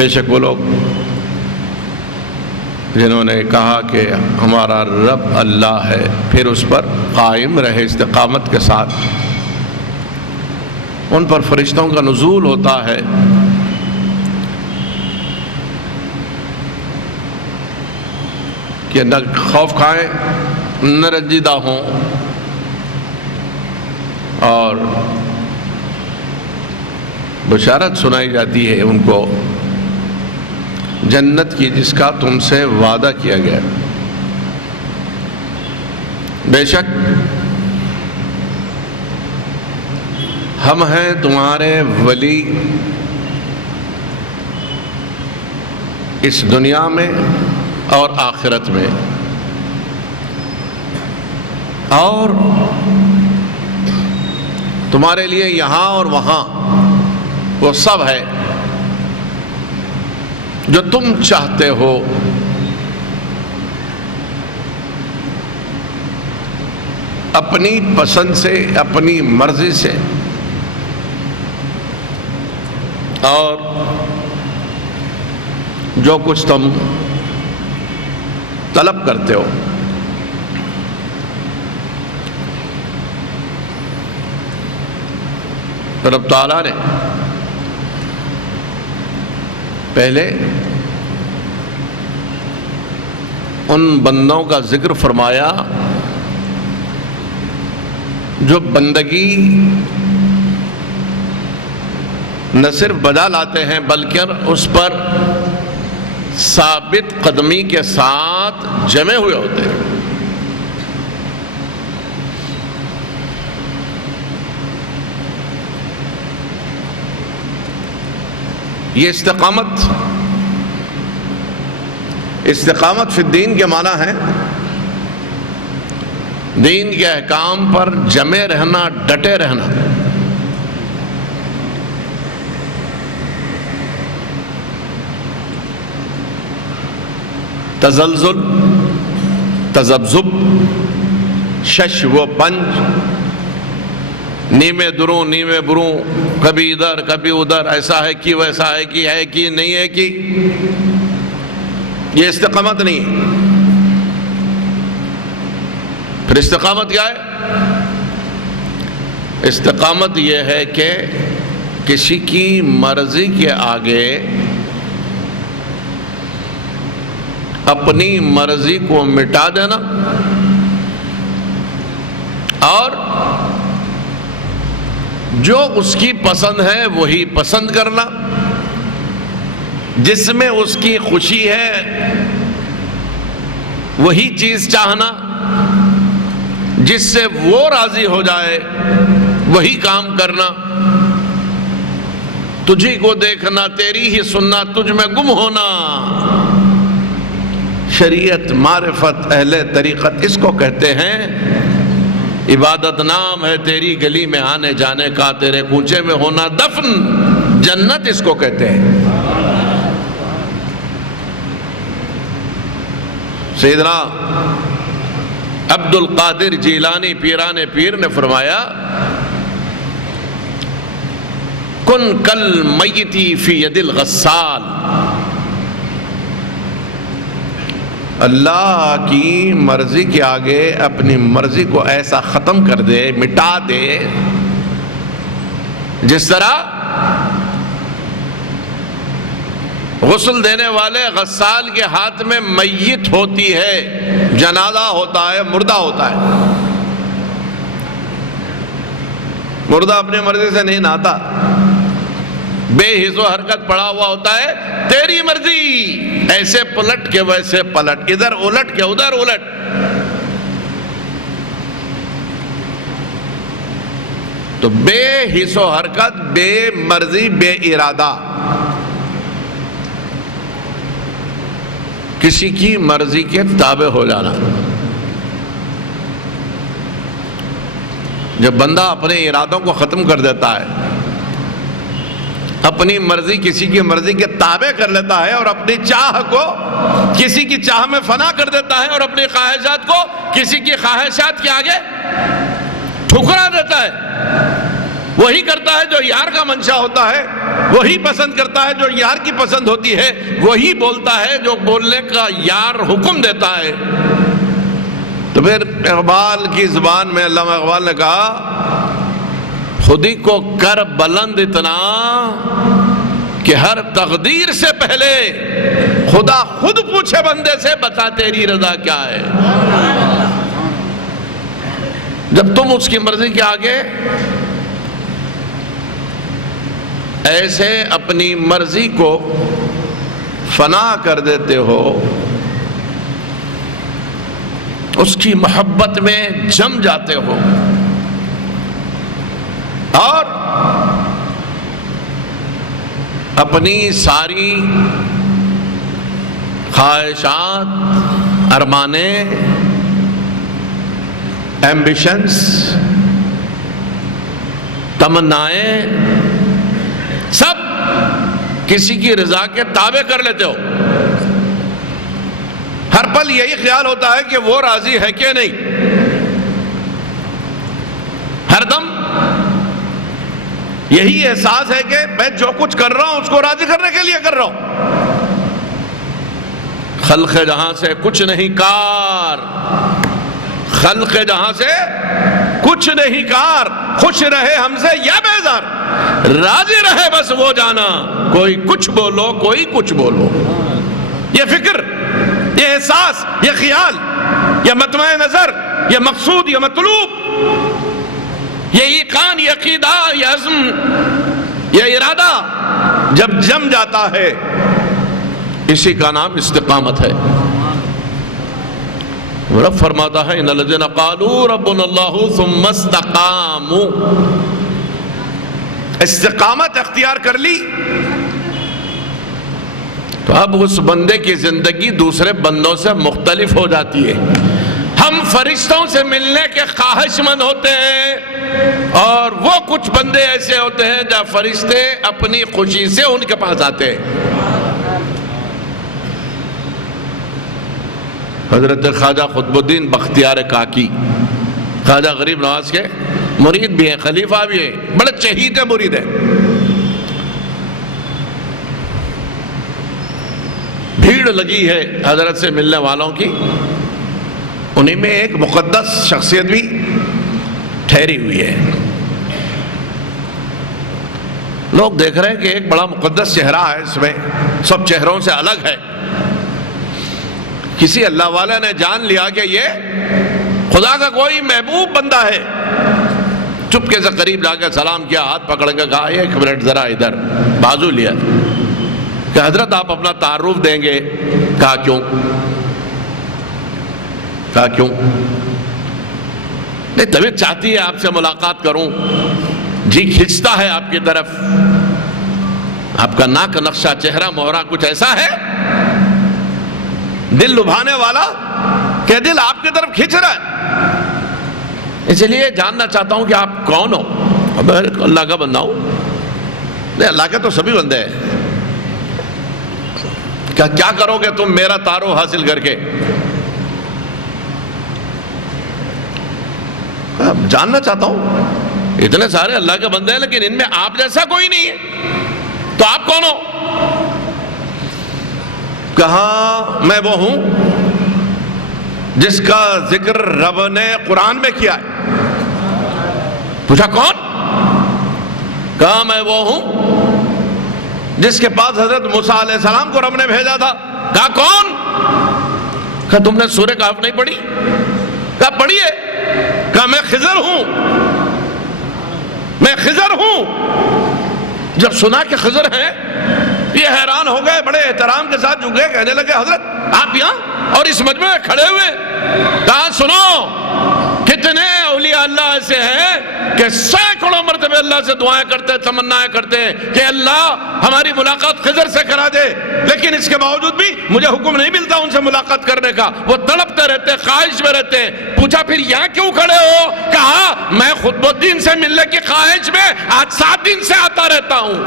بے شک وہ لوگ جنہوں نے کہا کہ ہمارا رب اللہ ہے، پھر اس پر قائم رہے استقامت کے ساتھ، ان پر فرشتوں کا نزول ہوتا ہے۔ کہ نہ خوف کھائیں نہ رنجیدہ ہوں، اور بشارت سنائی جاتی ہے ان کو جنت کی جس کا تم سے وعدہ کیا گیا۔ بے شک ہم ہیں تمہارے ولی اس دنیا میں اور آخرت میں، اور تمہارے لیے یہاں اور وہاں وہ سب ہے جو تم چاہتے ہو۔ اپنی پسند سے، اپنی مرضی سے، اور جو کچھ تم طلب کرتے ہو۔ رب تعالیٰ نے پہلے ان بندوں کا ذکر فرمایا جو بندگی نہ صرف بجا لاتے ہیں بلکہ اس پر ثابت قدمی کے ساتھ جمے ہوئے ہوتے ہیں۔ یہ استقامت فی الدین کے معنی ہے دین کے احکام پر جمے رہنا، ڈٹے رہنا۔ تزلزل، تذبذب، شش و پنج، نیمے دروں نیمے بروں، کبھی ادھر کبھی ادھر، ایسا ہے کہ ویسا ہے کہ نہیں ہے کہ، یہ استقامت نہیں ہے۔ پھر استقامت کیا ہے؟ استقامت یہ ہے کہ کسی کی مرضی کے آگے اپنی مرضی کو مٹا دینا، اور جو اس کی پسند ہے وہی پسند کرنا، جس میں اس کی خوشی ہے وہی چیز چاہنا، جس سے وہ راضی ہو جائے وہی کام کرنا، تجھی کو دیکھنا تیری ہی سننا، تجھ میں گم ہونا۔ شریعت، معرفت، اہل طریقت اس کو کہتے ہیں۔ عبادت نام ہے تیری گلی میں آنے جانے کا، تیرے کوچے میں ہونا دفن، جنت اس کو کہتے ہیں۔ سیدنا عبد القادر جیلانی پیران پیر نے فرمایا، کن کل میتی فی ید الغسال، اللہ کی مرضی کے آگے اپنی مرضی کو ایسا ختم کر دے، مٹا دے، جس طرح غسل دینے والے غسال کے ہاتھ میں میت ہوتی ہے، جنازہ ہوتا ہے، مردہ ہوتا ہے۔ مردہ اپنی مرضی سے نہیں نہاتا، بے حس و حرکت پڑا ہوا ہوتا ہے، تیری مرضی، ایسے پلٹ کے ویسے پلٹ، ادھر الٹ کے ادھر الٹ۔ تو بے حس و حرکت، بے مرضی، بے ارادہ، کسی کی مرضی کے تابع ہو جانا۔ جب بندہ اپنے ارادوں کو ختم کر دیتا ہے، اپنی مرضی کسی کی مرضی کے تابع کر لیتا ہے، اور اپنی چاہ کو کسی کی چاہ میں فنا کر دیتا ہے، اور اپنی خواہشات کو کسی کی خواہشات کے آگے ٹھکرا دیتا ہے، وہی کرتا ہے جو یار کا منشا ہوتا ہے، وہی پسند کرتا ہے جو یار کی پسند ہوتی ہے، وہی بولتا ہے جو بولنے کا یار حکم دیتا ہے۔ تو پھر اقبال کی زبان میں علامہ اقبال نے کہا خودی کو کر بلند اتنا کہ ہر تقدیر سے پہلے خدا خود پوچھے بندے سے بتا تیری رضا کیا ہے۔ جب تم اس کی مرضی کے آگے ایسے اپنی مرضی کو فنا کر دیتے ہو، اس کی محبت میں جم جاتے ہو اور اپنی ساری خواہشات، ارمانیں، ایمبیشنز، تمنائیں سب کسی کی رضا کے تابع کر لیتے ہو۔ ہر پل یہی خیال ہوتا ہے کہ وہ راضی ہے کہ نہیں، ہر دم یہی احساس ہے کہ میں جو کچھ کر رہا ہوں اس کو راضی کرنے کے لیے کر رہا ہوں۔ خلق جہاں سے کچھ نہیں کار، خلق جہاں سے کچھ نہیں کار، خوش رہے ہم سے یا بیزار، راضی رہے بس وہ جانا، کوئی کچھ بولو کوئی کچھ بولو۔ یہ فکر، یہ احساس، یہ خیال، یہ مطمع نظر، یہ مقصود، یہ مطلوب، یہ ایقان، یہ عقیدہ، یہ عزم، یہ ارادہ جب جم جاتا ہے، اسی کا نام استقامت ہے۔ رب فرماتا ہے ان الذین قالوا ربنا اللہ ثم استقاموا، استقامت اختیار کر لی تو اب اس بندے کی زندگی دوسرے بندوں سے مختلف ہو جاتی ہے۔ ہم فرشتوں سے ملنے کے خواہش مند ہوتے ہیں اور وہ کچھ بندے ایسے ہوتے ہیں جب فرشتے اپنی خوشی سے ان کے پاس آتے ہیں۔ حضرت خواجہ قطب الدین بختیار کاکی خواجہ غریب نواز کے مرید بھی ہیں، خلیفہ بھی ہیں، بڑے چہیتے مرید ہیں۔ بھیڑ لگی ہے حضرت سے ملنے والوں کی، انہی میں ایک مقدس شخصیت بھی ٹھہری ہوئی ہے۔ لوگ دیکھ رہے ہیں کہ ایک بڑا مقدس چہرہ ہے، اس میں سب چہروں سے الگ ہے۔ کسی اللہ والے نے جان لیا کہ یہ خدا کا کوئی محبوب بندہ ہے، چپکے سے قریب جا کے سلام کیا، ہاتھ پکڑ کے کہا ایک منٹ ذرا ادھر، بازو لیا کہ حضرت آپ اپنا تعارف دیں گے؟ کہا کیوں؟ کہا کیوں؟ نہیں طبیعت چاہتی ہے آپ سے ملاقات کروں، جی کھنچتا ہے آپ کی طرف، آپ کا ناک نقشہ، چہرہ مہرہ کچھ ایسا ہے دل لبھانے والا کہ دل آپ کی طرف کھنچ رہا ہے، اس لیے جاننا چاہتا ہوں کہ آپ کون ہو؟ میں اللہ کا بندہ ہوں۔ نہیں اللہ کے تو سبھی بندے ہیں، کیا کرو گے تم میرا تعارف حاصل کر کے؟ جاننا چاہتا ہوں، اتنے سارے اللہ کے بندے ہیں لیکن ان میں آپ جیسا کوئی نہیں ہے، تو آپ کون ہو؟ کہا میں وہ ہوں جس کا ذکر رب نے قرآن میں کیا ہے۔ پوچھا کون؟ کہا میں وہ ہوں جس کے پاس حضرت موسیٰ علیہ السلام کو رب نے بھیجا تھا۔ کہا کون؟ کہا تم نے سورہ کہف نہیں پڑھی؟ کہا پڑھیے۔ کہا میں خضر ہوں، میں خضر ہوں۔ جب سنا کہ خضر ہیں یہ حیران ہو گئے، بڑے احترام کے ساتھ جھک گئے، کہنے لگے حضرت آپ یہاں اور اس مجمع میں کھڑے ہوئے؟ کہا سنو، کتنے اولیاء اللہ ایسے ہیں کہ سینکڑوں مرتبہ اللہ سے دعائیں کرتے، تمنائیں کرتے ہیں کہ اللہ ہماری ملاقات خضر سے کرا دے، لیکن اس کے باوجود بھی مجھے حکم نہیں ملتا ان سے ملاقات کرنے کا، وہ تڑپتے رہتے، خواہش میں رہتے ہیں۔ پوچھا پھر یہاں کیوں کھڑے ہو؟ کہا میں قطب الدین سے ملنے کی خواہش میں آج 7 دن سے آتا رہتا ہوں۔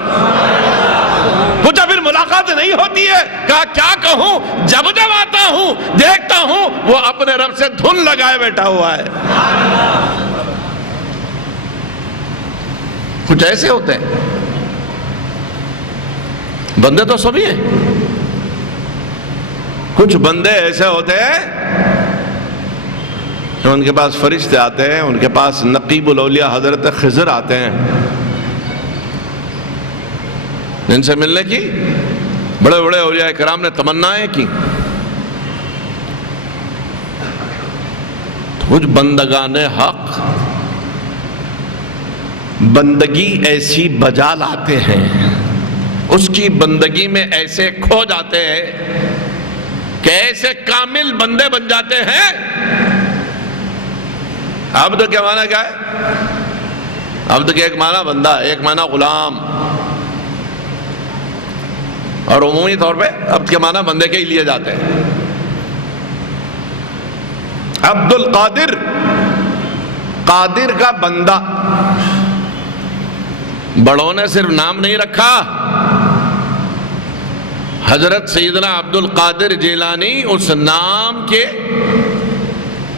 پوچھا پھر ملاقات نہیں ہوتی ہے؟ کہا کیا کہوں، جب جب آتا ہوں دیکھتا ہوں وہ اپنے رب سے دھن لگائے بیٹھا ہوا ہے۔ کچھ ایسے ہوتے ہیں بندے تو سبھی ہیں. کچھ بندے ایسے ہوتے ہیں کہ ان کے پاس فرشتے آتے ہیں، ان کے پاس نقیب الاولیاء حضرت خضر آتے ہیں، جن سے ملنے کی بڑے بڑے اولیاء کرام نے تمنائیں کی. کچھ بندگان حق بندگی ایسی بجا لاتے ہیں، اس کی بندگی میں ایسے کھو جاتے ہیں کہ ایسے کامل بندے بن جاتے ہیں. عبد کے معنی کیا ہے؟ عبد کے ایک معنی بندہ، ایک معنی غلام، اور عمومی طور پہ عبد کے معنی بندے کے ہی لیے جاتے ہیں. عبد القادر، قادر کا بندہ. بڑوں نے صرف نام نہیں رکھا، حضرت سیدنا عبد القادر جیلانی اس نام کے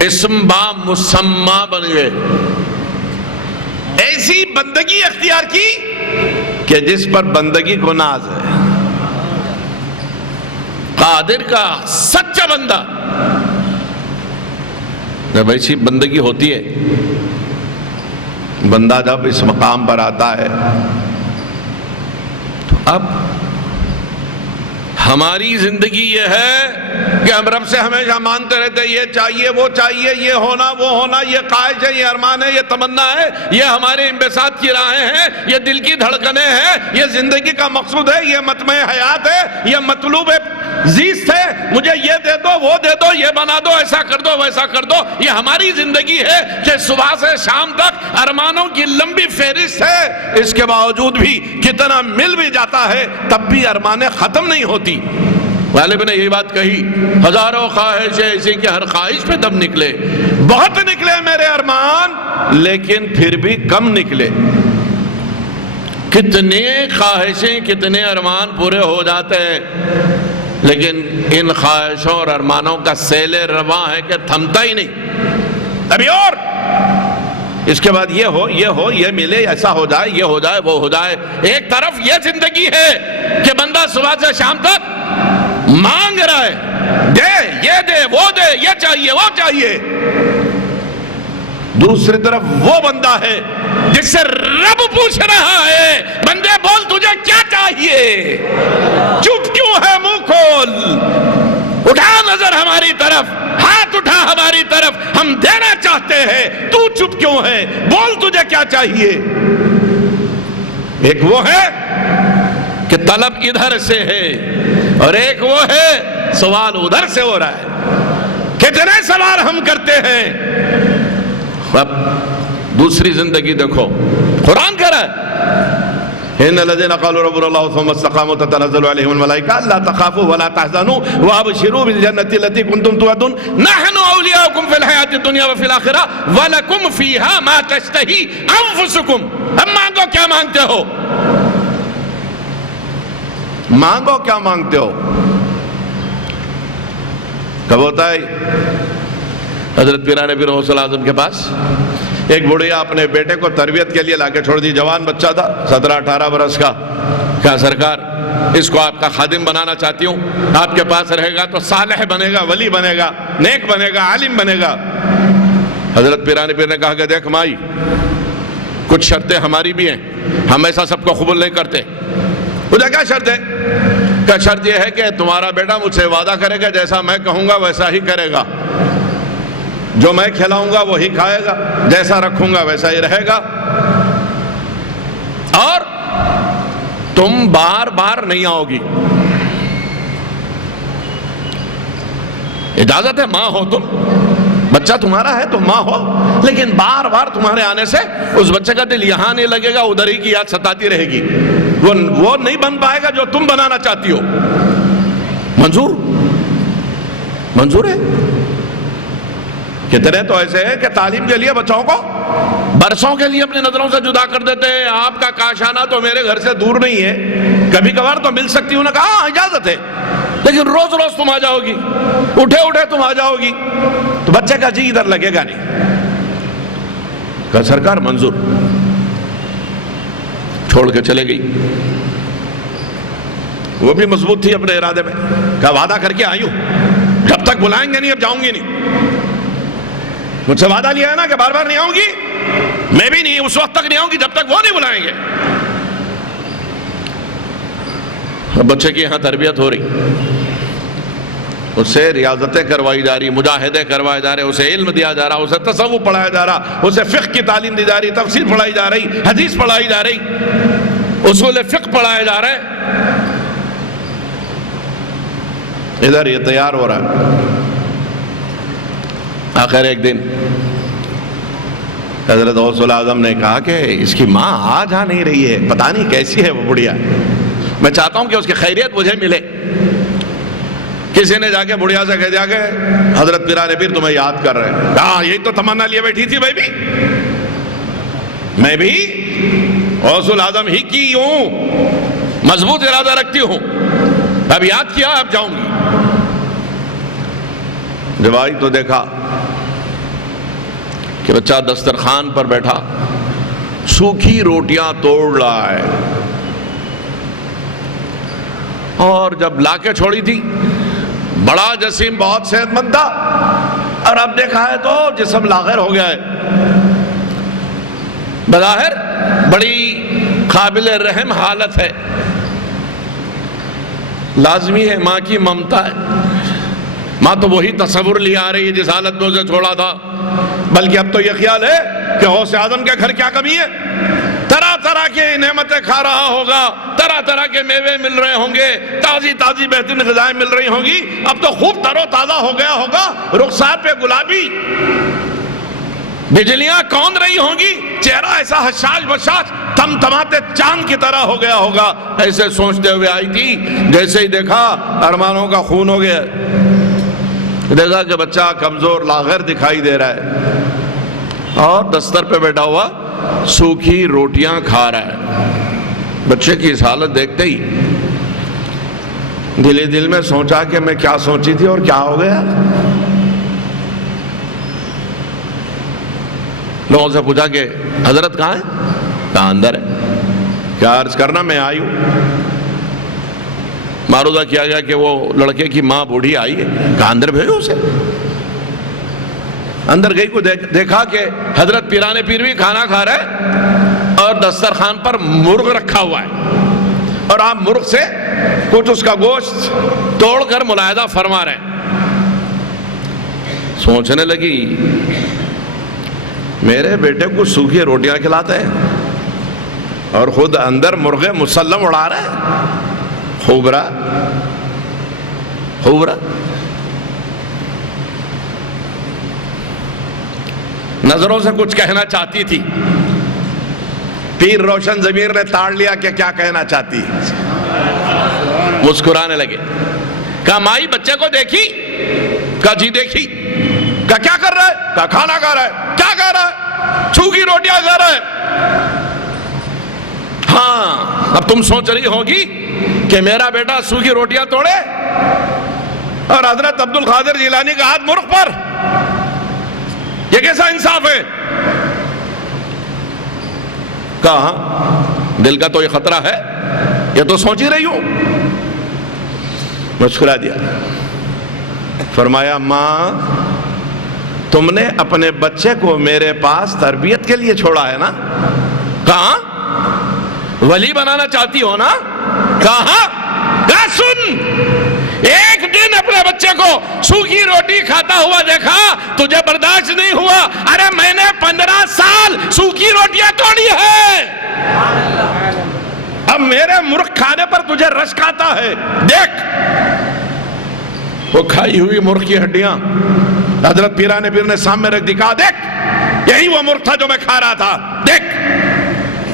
اسم با مسمى بن گئے. ایسی بندگی اختیار کی کہ جس پر بندگی کو ناز ہے. قادر کا سچا بندہ. جب ایسی بندگی ہوتی ہے، بندہ جب اس مقام پر آتا ہے، تو اب ہماری زندگی یہ ہے کہ ہم رب سے ہمیشہ مانتے رہتے ہیں یہ چاہیے وہ چاہیے، یہ ہونا وہ ہونا، یہ خواہش ہے، یہ ارمان ہے، یہ تمنا ہے، یہ ہمارے انبساط کی راہیں ہیں، یہ دل کی دھڑکنیں ہیں، یہ زندگی کا مقصود ہے، یہ مطمع حیات ہے، یہ مطلوب زیست ہے. مجھے یہ دے دو وہ دے دو، یہ بنا دو، ایسا کر دو ویسا کر دو. یہ ہماری زندگی ہے کہ صبح سے شام تک ارمانوں کی لمبی فہرست ہے. اس کے باوجود بھی کتنا مل بھی جاتا ہے تب بھی ارمانیں ختم نہیں ہوتی. غالب نے یہی بات کہی، ہزاروں خواہشیں ایسی کہ ہر خواہش پہ دم نکلے. بہت نکلے میرے ارمان لیکن پھر بھی کم نکلے. کتنے خواہشیں کتنے ارمان پورے ہو جاتے ہیں، لیکن ان خواہشوں اور ارمانوں کا سیل رواں ہے کہ تھمتا ہی نہیں. ابھی اور اس کے بعد یہ ہو یہ ہو، یہ ملے، ایسا ہو جائے، یہ ہو جائے وہ ہو جائے. ایک طرف یہ زندگی ہے کہ بندہ صبح سے شام تک مانگ رہا ہے، دے یہ دے وہ دے، یہ چاہیے وہ چاہیے. دوسری طرف وہ بندہ ہے جس سے رب پوچھ رہا ہے، بندے بول تجھے کیا چاہیے؟ چپ کیوں ہے منہ کھول؟ اٹھا نظر ہماری طرف، ہاتھ اٹھا ہماری طرف، ہم دینا چاہتے ہیں، تو چپ کیوں ہے؟ بول تجھے کیا چاہیے؟ ایک وہ ہے کہ طلب ادھر سے ہے، اور ایک وہ ہے سوال ادھر سے ہو رہا ہے. کتنے سوال ہم کرتے ہیں. اب دوسری زندگی دیکھو، قرآن کہہ رہا ہے ان الذين قالوا ربنا الله ثم استقاموا تتنزل عليهم الملائكة الا تخافوا ولا تحزنوا وابشروا بالجنة التي كنتم توعدون نحن اولياؤكم في الحياة الدنيا وفي الآخرة ولكم فيها ما تشتهي انفسكم. اب مانگو کیا مانگتے ہو؟ مانگو کیا مانگتے ہو؟ کب ہوتا ہے؟ حضرت پیران پیر غوث الاعظم کے پاس ایک بڑھیا اپنے بیٹے کو تربیت کے لیے لا کے چھوڑ دی. جوان بچہ تھا، 17-18 برس کا. کہا سرکار اس کو آپ کا خادم بنانا چاہتی ہوں، آپ کے پاس رہے گا تو صالح بنے گا، ولی بنے گا، نیک بنے گا، عالم بنے گا. حضرت پیران پیر نے کہا کہ دیکھ مائی، کچھ شرطیں ہماری بھی ہیں، ہم ایسا سب کو قبول نہیں کرتے. مجھے کیا شرط ہے؟ کیا شرط یہ ہے کہ تمہارا بیٹا مجھ سے وعدہ کرے گا جیسا میں کہوں گا ویسا ہی کرے گا، جو میں کھلاؤں گا وہی کھائے گا، جیسا رکھوں گا ویسا ہی رہے گا، اور تم بار بار نہیں آؤ گی. اجازت ہے ماں ہو تم، بچہ تمہارا ہے تو ماں ہو، لیکن بار بار تمہارے آنے سے اس بچے کا دل یہاں نہیں لگے گا، ادھر ہی کی یاد ستاتی رہے گی. وہ نہیں بن پائے گا جو تم بنانا چاہتی ہو. منظور؟ منظور ہے. کتنے تو ایسے ہیں کہ تعلیم کے لیے بچوں کو برسوں کے لیے اپنی نظروں سے جدا کر دیتے ہیں. آپ کا کاشانہ تو میرے گھر سے دور نہیں ہے، کبھی کبھار تو مل سکتی ہوں. نے کہا ہاں اجازت ہے، لیکن روز روز تم آ جاؤ گی، اٹھے اٹھے تم آ جاؤ گی تو بچے کا جی ادھر لگے گا نہیں. کہا سرکار منظور. چھوڑ کے چلے گئی. وہ بھی مضبوط تھی اپنے ارادے میں، کہا وعدہ کر کے آئی ہوں، جب تک بلائیں گے نہیں اب جاؤں گی نہیں، مجھ سے وعدہ لیا ہے نا کہ بار بار نہیں آؤں گی، میں بھی نہیں اس وقت تک نہیں آؤں گی جب تک وہ نہیں بلائیں گے۔ بچے کی یہاں تربیت ہو رہی، اس سے ریاضتیں کروائی جا رہی، مجاہدے کروائے جا رہے، اسے علم دیا جا رہا، اسے تصوف پڑھایا جا رہا، اسے فقہ کی تعلیم دی جا رہی، تفسیر پڑھائی جا رہی، حدیث پڑھائی جا رہی، اصول فقہ پڑھائے جا رہے۔ ادھر یہ تیار ہو رہا ہے۔ آخر ایک دن حضرت غوث الاعظم نے کہا کہ اس کی ماں آ جا نہیں رہی ہے، پتہ نہیں کیسی ہے وہ بڑھیا، میں چاہتا ہوں کہ اس کی خیریت مجھے ملے۔ کسی نے جا کے بڑھیا سے کہہ دیا کہ حضرت پیران پیر تمہیں یاد کر رہے ہیں۔ ہاں یہی تو تمنا لیے بیٹھی تھی میں بھی غوث الاعظم ہی کی ہوں، مضبوط ارادہ رکھتی ہوں، اب یاد کیا اب جاؤں گی۔ جب آئی تو دیکھا کہ بچہ دسترخوان پر بیٹھا سوکھی روٹیاں توڑ رہا ہے، اور جب لا کے چھوڑی تھی بڑا جسیم، بہت صحت مند تھا، اور اب دیکھا ہے تو جسم لاغر ہو گیا ہے۔ بظاہر بڑی قابل رحم حالت ہے، لازمی ہے ماں کی ممتا ہے، ماں تو وہی تصور لے آ رہی ہے جس حالت میں اسے چھوڑا تھا، بلکہ اب تو یہ خیال ہے کہ غوث اعظم کے گھر کیا کمی ہے، طرح طرح کے نعمتیں کھا رہا ہوگا، طرح طرح کے میوے مل رہے ہوں گے، تازی تازی بہترین غذائیں مل رہی ہوں گی، اب تو خوب تر و تازہ ہو گیا ہوگا، رخسار پہ گلابی بجلیاں کون رہی ہوں گی، چہرہ ایسا حشاش بشاش تمتماتے چاند کی طرح ہو گیا ہوگا۔ ایسے سوچتے ہوئے آئی تھی، جیسے ہی دیکھا ارمانوں کا خون ہو گیا، دیکھا کہ بچہ کمزور لاغر دکھائی دے رہا ہے اور دستر پہ بیٹھا ہوا سوکھی روٹیاں کھا رہا ہے۔ بچے کی اس حالت دیکھتے ہی دل ہی دل میں سوچا کہ میں کیا سوچی تھی اور کیا ہو گیا۔ لوگوں سے پوچھا کہ حضرت کہاں ہے؟ کہاں اندر ہے۔ کیا عرض کرنا میں آئی ہوں۔ معروضہ کیا گیا کہ وہ لڑکے کی ماں بوڑھی آئی ہے، کہاں اندر بھیجو اسے۔ اندر گئی کو دیکھا کہ حضرت پیران پیر بھی کھانا کھا رہا ہے اور دسترخوان پر مرغ رکھا ہوا ہے، اور آپ مرغ سے کچھ اس کا گوشت توڑ کر ملاحظہ فرما رہے ہیں۔ سوچنے لگی میرے بیٹے کو سوکھی روٹیاں کھلاتے ہیں اور خود اندر مرغ مسلم اڑا رہے ہیں۔ خوب رہا، خوب رہا۔ نظروں سے کچھ کہنا چاہتی تھی، پیر روشن ضمیر نے تاڑ لیا کہ کیا کہنا چاہتی، مسکرانے لگے۔ کہا مائی بچے کو دیکھی؟ کہا جی دیکھی۔ کہا کیا کر رہا ہے؟ کہا کھانا کھا رہا ہے۔ کیا کھا رہا ہے؟ سوکھی روٹیاں کھا رہا ہے۔ ہاں اب تم سوچ رہی ہوگی کہ میرا بیٹا سوکھی روٹیاں توڑے اور حضرت عبد القادر جیلانی کا ہاتھ مرغ پر، یہ کیسا انصاف ہے؟ کہا دل کا تو یہ خطرہ ہے، یہ تو سوچ ہی رہی ہوں۔ مسکرا دیا، فرمایا ماں تم نے اپنے بچے کو میرے پاس تربیت کے لیے چھوڑا ہے نا؟ کہاں ولی بنانا چاہتی ہو نا؟ کہاں؟ کہا سن، ایک دن اپنے بچے کو سوکھی روٹی کھاتا ہوا دیکھا تجھے برداشت نہیں ہوا، ارے میں نے 15 سال سوکھی روٹیاں توڑی ہے، اب میرے مرغ کھانے پر تجھے رشک آتا ہے۔ دیکھ وہ کھائی ہوئی مرغ کی ہڈیاں حضرت پیران پیر نے سامنے رکھ دی، کہا دیکھ یہی وہ مرغ تھا جو میں کھا رہا تھا، دیکھ۔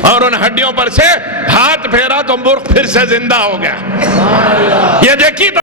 اور ان ہڈیوں پر سے ہاتھ پھیرا تو مرغ پھر سے زندہ ہو گیا۔ یہ دیکھی تو